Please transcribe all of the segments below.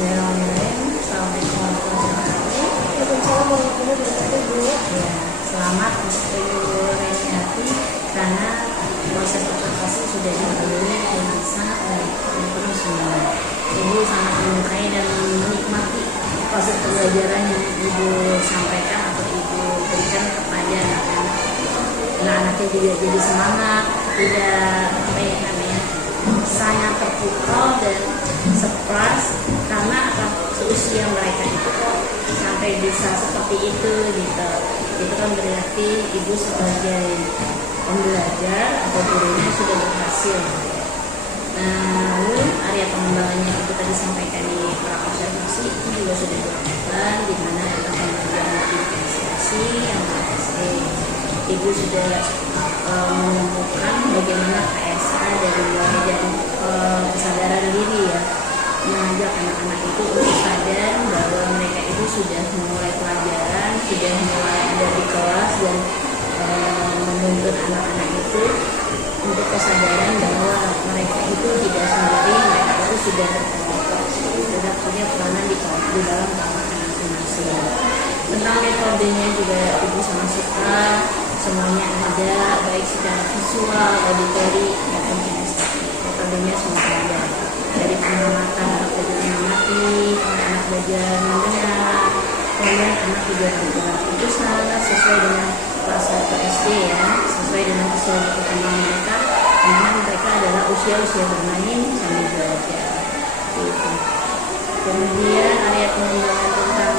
Bismillahirrahmanirrahim. Assalamualaikum warahmatullahi wabarakatuh. Waalaikumsalam warahmatullahi wabarakatuh, Bu. Ya, selamat untuk Ibu Reniati karena proses observasi sudah dilalui dengan sangat baik dan penuh semangat. Ibu sangat menyukai dan menikmati proses pembelajaran yang Ibu sampaikan atau Ibu berikan kepada anak-anak. Anak-anaknya juga jadi semangat, tidak sangat terpukau dan surprise karena seusia mereka itu sampai bisa seperti itu gitu. Itu kan berarti ibu sebagai pembelajar atau gurunya sudah berhasil. Nah, lalu area pengembangannya itu tadi sampaikan di praobservasi itu juga sudah dilakukan di mana ada pembelajaran diferensiasi yang KSE. Ibu sudah menemukan bagaimana KSA dari mulai dari kesadaran diri ya, mengajak anak-anak itu untuk sadar bahwa mereka itu sudah memulai pelajaran, sudah mulai ada di kelas dan menuntut anak-anak itu untuk kesadaran bahwa mereka itu tidak sendiri, mereka itu sudah berkelompok, sudah punya peranan di dalam kelompok masing-masing. Tentang metodenya juga ibu sangat suka, semuanya ada baik secara visual, auditori maupun kinestetik. Metodenya semua ada, dari pengamatan anak belajar mengamati, anak belajar mendengar, kemudian anak juga bergerak. Itu sangat sesuai dengan kelas 1 SD ya, sesuai dengan usia perkembangan mereka, karena mereka adalah usia-usia bermain sambil belajar. Gitu. Kemudian area pengembangan tentang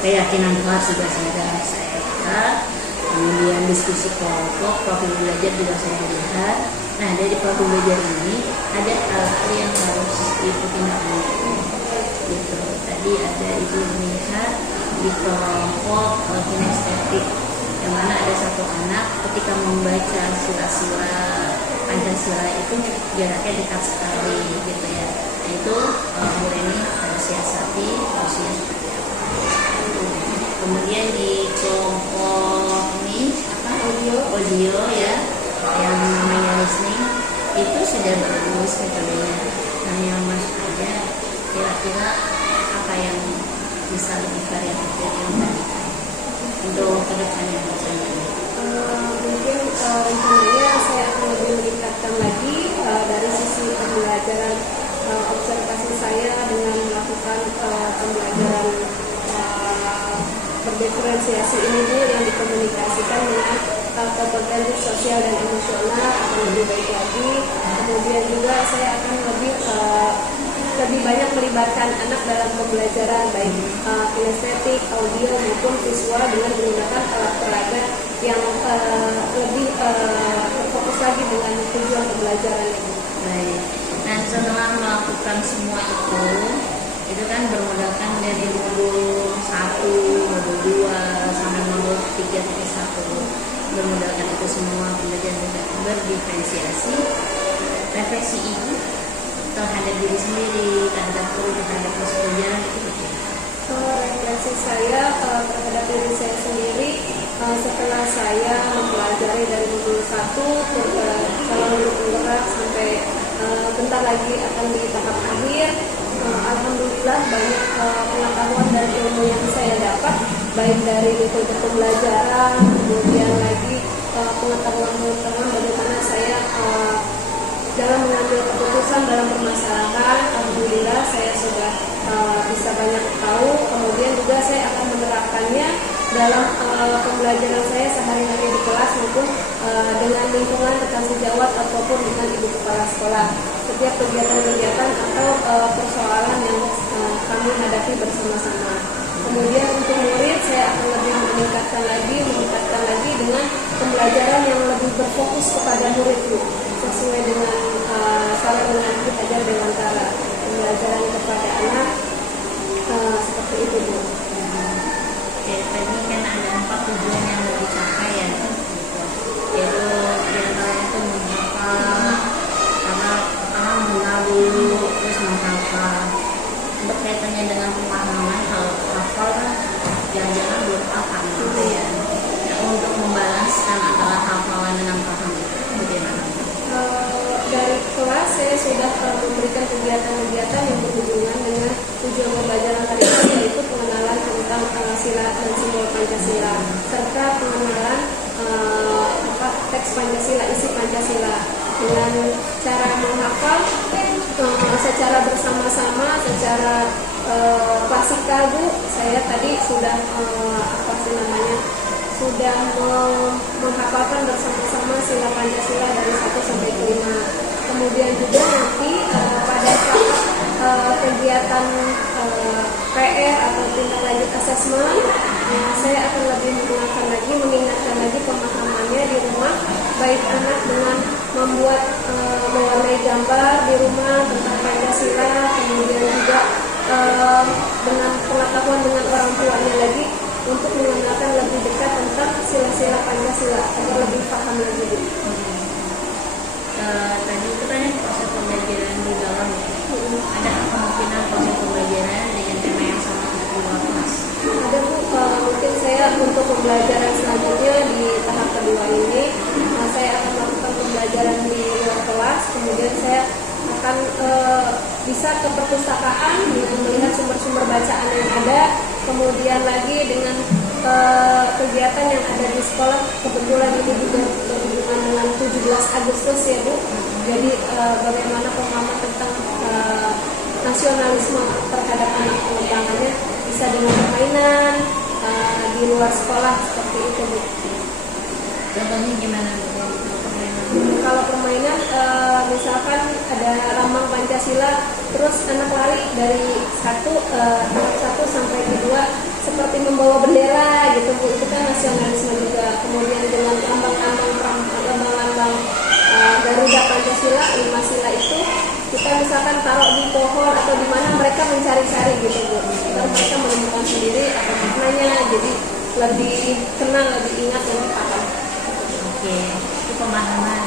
keyakinan kelas juga sudah saya lihat. Kemudian diskusi kelompok, profil belajar juga saya lihat. Nah, dari profil belajar ini ada hal-hal yang harus ibu tindak lanjuti. Gitu. Tadi ada ibu melihat di kelompok kinestetik, yang mana ada satu anak ketika membaca sila-sila Pancasila itu jaraknya dekat sekali, gitu ya. Nah, itu Bu Reni harus siasati prosesnya seperti apa. Kemudian di kelompok ini audio ya, yang namanya listening itu sudah bagus metodenya. Nah, yang masuk aja kira-kira apa yang bisa lebih variatif dari yang tadi untuk kedepannya rencananya? Mungkin rencananya saya akan lebih meningkatkan lagi dari sisi pembelajaran observasi saya dengan melakukan pembelajaran berdiferensiasi ini Bu, yang dikomunikasikan dengan kompetensi sosial dan emosional akan lebih baik lagi. Kemudian juga saya akan lebih banyak melibatkan anak dalam pembelajaran baik kinestetik, audio maupun visual dengan menggunakan alat peraga yang lebih terfokus lagi dengan tujuan pembelajaran ini. Baik. Nah, setelah melakukan semua itu kan bermodalkan dari modul 1, modul 2 sampai modul 3.1. Bermodalkan itu semua pembelajaran berdiferensiasi, refleksi ibu terhadap diri sendiri, terhadap guru, terhadap proses pelajaran itu bagaimana? Refleksi saya terhadap diri saya sendiri setelah saya mempelajari dari modul 1 kalau modul penggerak sampai bentar lagi akan di tahap akhir. Alhamdulillah banyak pengetahuan dan ilmu yang saya dapat, baik dari metode pembelajaran, kemudian lagi pengetahuan bagaimana saya dalam mengambil keputusan dalam permasalahan. Alhamdulillah saya sudah bisa banyak tahu, kemudian juga saya akan menerapkannya dalam pembelajaran saya sehari-hari di kelas maupun dengan lingkungan tetangga sejawat ataupun dengan ibu kepala sekolah. Setiap kegiatan-kegiatan atau persoalan yang kami hadapi bersama-sama. Kemudian untuk murid saya akan lebih meningkatkan lagi dengan pembelajaran yang lebih berfokus kepada murid sesuai dengan saran mengajar ajar dewantara, pembelajaran kepada anak seperti itu Bu. Oke, tadi kan ada 4 tujuan yang mau dicapai ya, yaitu diantara itu menghafal, karena pertama mengalu, terus menghafal. Untuk kaitannya dengan pemahaman, kalau hafal kan jangan-jangan belum paham gitu ya. Nah, untuk membalaskan antara hafalan dengan paham itu bagaimana? Dari kelas saya sudah memberikan kegiatan-kegiatan yang berhubungan dengan Pancasila dan simbol Pancasila, serta pengenalan teks Pancasila, isi Pancasila dengan cara menghafal secara bersama-sama, secara klasikal Bu. Saya tadi sudah sudah menghafalkan bersama-sama sila Pancasila dari 1 sampai 5. Kemudian juga nanti pada saat kegiatan PR atau tindak lanjut asesmen, saya akan lebih mengingatkan lagi pemahamannya di rumah, baik anak dengan membuat mewarnai gambar di rumah tentang Pancasila, kemudian juga dengan pengetahuan dengan orang tuanya lagi untuk mengenalkan lebih dekat tentang sila-sila Pancasila agar lebih paham lagi. Tadi itu kan proses pembelajaran di dalam ada kemungkinan proses pembelajaran dengan tema yang sama di luar kelas. Ada Bu, mungkin saya untuk pembelajaran selanjutnya di tahap kedua ini saya akan melakukan pembelajaran di luar kelas, kemudian saya akan bisa ke perpustakaan dengan melihat sumber-sumber bacaan yang ada, kemudian lagi dengan kegiatan yang ada di sekolah. Kebetulan ini juga berhubungan dengan 17 Agustus ya Bu, jadi bagaimana pemahaman tentang nasionalisme terhadap anak pengembangannya bisa dengan permainan di luar sekolah seperti itu Bu. Contohnya gimana Bu? Kalau permainan misalkan ada lambang Pancasila, terus anak lari dari tahap 1 sampai ke 2 seperti membawa bendera gitu Bu, itu kan nasionalisme juga. Kemudian dengan lambang-lambang Garuda Pancasila, 5 sila itu kita misalkan taruh di pohon atau di mana mereka mencari-cari gitu Bu, lalu mereka menemukan sendiri apa maknanya, jadi lebih kenal, lebih ingat, lebih paham. Oke, itu pemahaman.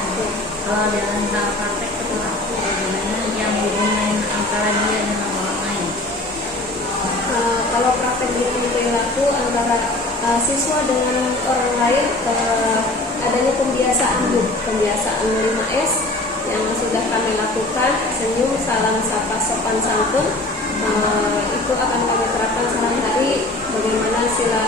Kalau dalam hal praktek perilaku, bagaimana yang hubungan antara dia dengan orang lain? Kalau praktek bimbing perilaku antara siswa dengan orang lain, adanya pembiasaan 5S yang sudah kami lakukan, senyum, salam, sapa, sopan, santun. Itu akan kami terapkan sehari-hari, bagaimana sila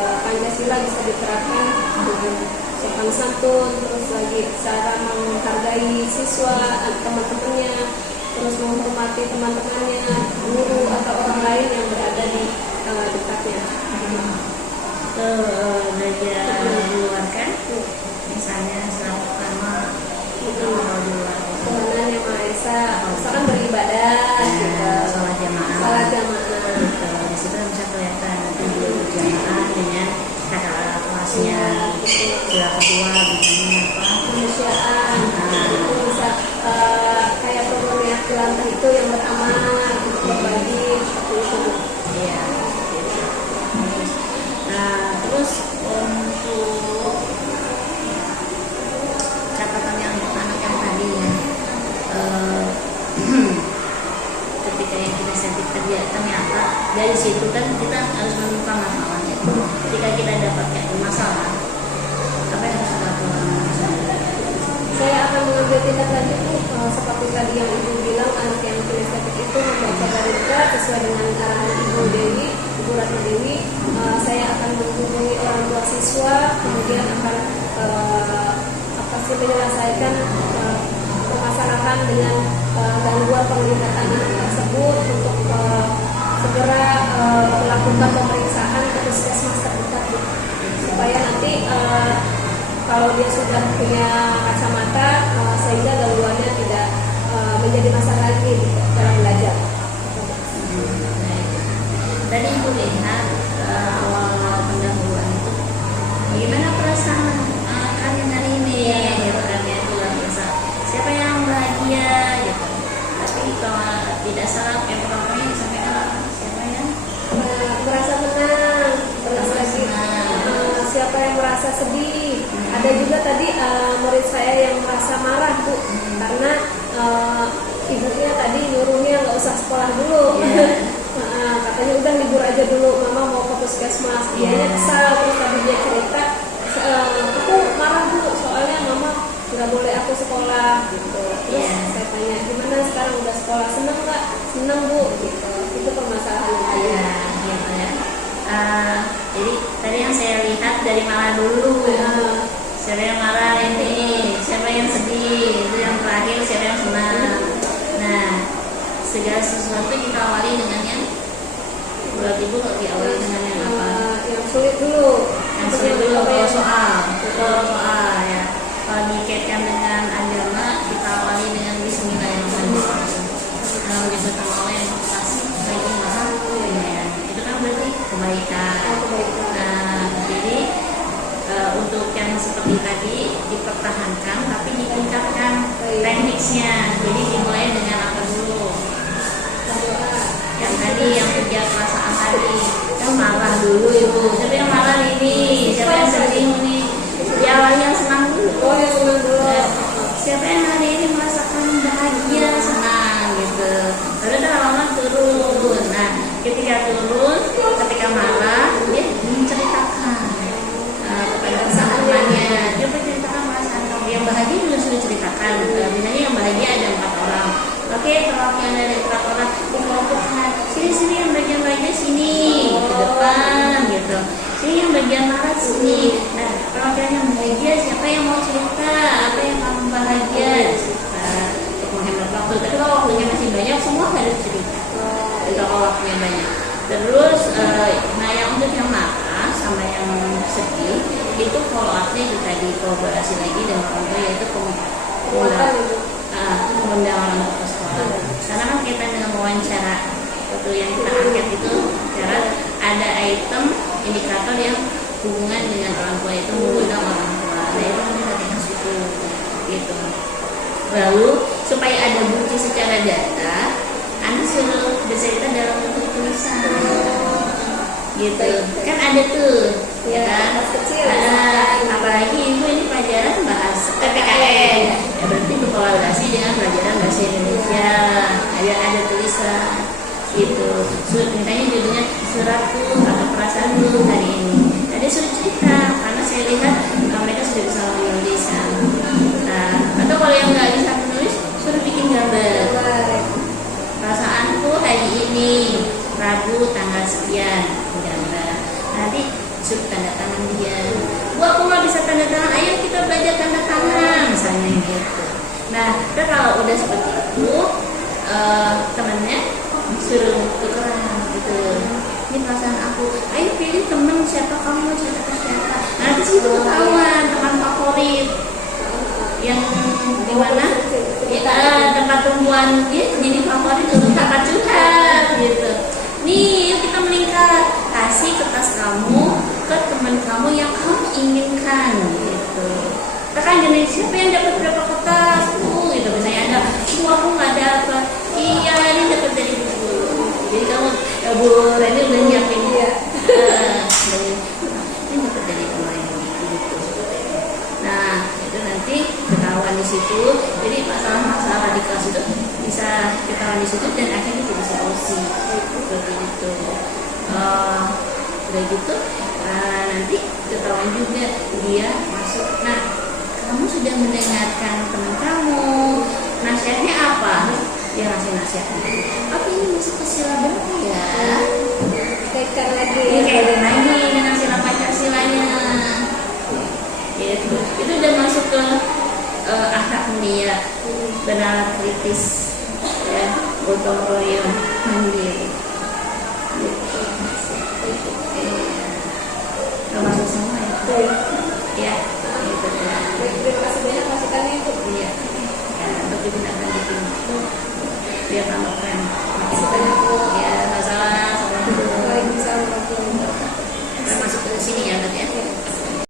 Pancasila bisa diterapkan dengan sopan santun, terus lagi cara menghargai siswa, teman-temannya, terus menghormati teman-temannya, guru atau orang lain yang berada di dekatnya. Belajar di luar kan, misalnya selamat pertama kalau di luar Tuhan Yang Maha Esa, misalkan beribadah, sholat jamaah, gitu. Di situ bisa kelihatan nanti dia berjamaah dengan kakak kelasnya, sila kedua misalnya apa, kemanusiaan, itu bisa kayak program Atlanta itu yang beramanah, berbagi, seperti itu. iya. Nah, terus untuk catatannya untuk anak yang tadi ya, ketika yang kita sentik ternyata dari situ kan kita harus menemukan masalahnya. Ketika kita dapatkan masalah, apa yang harus dilakukan? Saya akan mengambil tindak lanjut seperti tadi yang Ibu bilang, anak yang kinestetik itu membaca dari dekat sesuai dengan arahan Ibu Dewi, Ibu Ratna Dewi. Saya akan menghubungi orang tua siswa, kemudian akan menyelesaikan permasalahan dengan gangguan penglihatan anak tersebut untuk segera melakukan pemeriksaan ke puskesmas terdekat supaya nanti kalau dia sudah punya kacamata sehingga gangguannya tidak menjadi masalah lagi dalam belajar. Tadi Ibu lihat awal pendahuluan itu bagaimana perasaan kalian hari ini gitu kan ya, itu luar biasa. Siapa yang bahagia gitu. Tapi kalau tidak salah yang pertama yang disampaikan siapa yang merasa menang, siapa yang merasa sedih. Ada juga tadi murid saya yang merasa marah Bu, karena ibunya tadi nyuruhnya nggak usah sekolah dulu. Katanya udah libur aja dulu, mama mau ke puskesmas. Dianya kesal, terus tadi dia cerita, aku marah Bu, soalnya mama nggak boleh aku sekolah gitu. Terus saya tanya, gimana sekarang udah sekolah, seneng nggak? Seneng Bu gitu. Itu permasalahan yang ada. gitu ya. Jadi tadi yang saya lihat dari Mala dulu. Siapa yang marah ini, siapa yang sedih, itu yang terakhir siapa yang senang. Nah, segala sesuatu kita awali dengan yang buat ibu diawali dengan yang apa? Yang sulit dulu. Yang sulit dulu kalau soal ya. Kalau dikaitkan dengan agama, kita awali dengan Bismillahirrahmanirrahim. Kalau menyebut nama Allah yang kasih lagi maha penyayang. Itu kan berarti kebaikan. Nah, jadi untuk yang seperti tadi dipertahankan tapi ditingkatkan tekniknya. Jadi dimulai dengan apa dulu? Yang tadi yang punya perasaan tadi yang marah dulu ibu. Siapa yang marah ini? Siapa yang sedih ini? Ya yang senang dulu. Yang senang dulu. Siapa yang hari ini merasakan bahagia, senang gitu. Lalu lama turun. Nah, ketika turun, ketika marah dia menceritakan kepada teman-temannya. Dia menceritakan perasaan kamu. Yang bahagia juga sudah ceritakan. Misalnya yang bahagia ada 4 orang. Oke, perwakilan dari 4 orang dikelompokkan. Sini yang bagian bahagia sini ke depan gitu. Sini yang bagian marah sini. Nah, perwakilan yang bahagia siapa yang mau cerita? Apa yang kamu bahagia? Untuk menghemat waktu. Tapi kalau waktunya masih banyak, semua harus cerita. Itu kalau waktunya banyak. Terus, nah yang untuk yang marah sama yang sedih itu follow up-nya itu tadi kolaborasi lagi dengan orang tua yaitu mengundang orang tua ke sekolah. Karena kan kita dengan wawancara waktu yang kita angkat itu cara ada item indikator yang hubungan dengan orang tua itu mengundang orang tua. Nah itu kan kita tinggal situ gitu. Lalu supaya ada bukti secara data, Anda suruh bercerita dalam bentuk tulisan. Gitu kan ada tuh ya kan kecil apalagi ibu ini pelajaran bahas PPKN ya berarti berkolaborasi dengan pelajaran bahasa Indonesia ada tulisan gitu misalnya judulnya suratku atau perasaanku hari ini ada suruh cerita karena saya lihat mereka sudah bisa menulis atau kalau yang nggak bisa menulis suruh bikin gambar perasaanku hari ini Rabu tanggal sekian gambar nanti suruh tanda tangan dia. Bu aku nggak bisa tanda tangan, ayo kita belajar tanda tangan misalnya gitu. Nah kalau udah seperti itu temennya suruh tukeran gitu. Ini perasaan aku, ayo pilih temen siapa kamu mau cerita ke siapa. Nanti situ ketahuan teman favorit yang di mana tempat tumbuhan dia jadi favorit untuk tempat curhat gitu. Nih yuk kita meningkat, kasih kertas kamu ke teman kamu yang kamu inginkan gitu. Tekan jenis siapa yang dapat berapa kertas gitu misalnya ada aku nggak dapat iya ini dapat dari buku jadi kamu Bu Reni udah nyiapin dia ini dapat dari kemarin gitu. Nah itu nanti ketahuan di situ jadi masalah-masalah di kelas itu bisa ketahuan di situ dan akhirnya jadi solusi seperti itu. Udah gitu nanti ketahuan juga dia masuk. Nah kamu sudah mendengarkan teman kamu nasihatnya apa? Dia ngasih nasihatnya apa ini masuk ke sila berapa ya? Kaitkan lagi dengan sila Pancasilanya gitu. Itu udah masuk ke akhlak mulia benar kritis ya gotong royong mandiri gitu. Masuk semua ya gitu ya. Terima kasih banyak masukannya itu. Iya ya untuk digunakan di sini biar tambah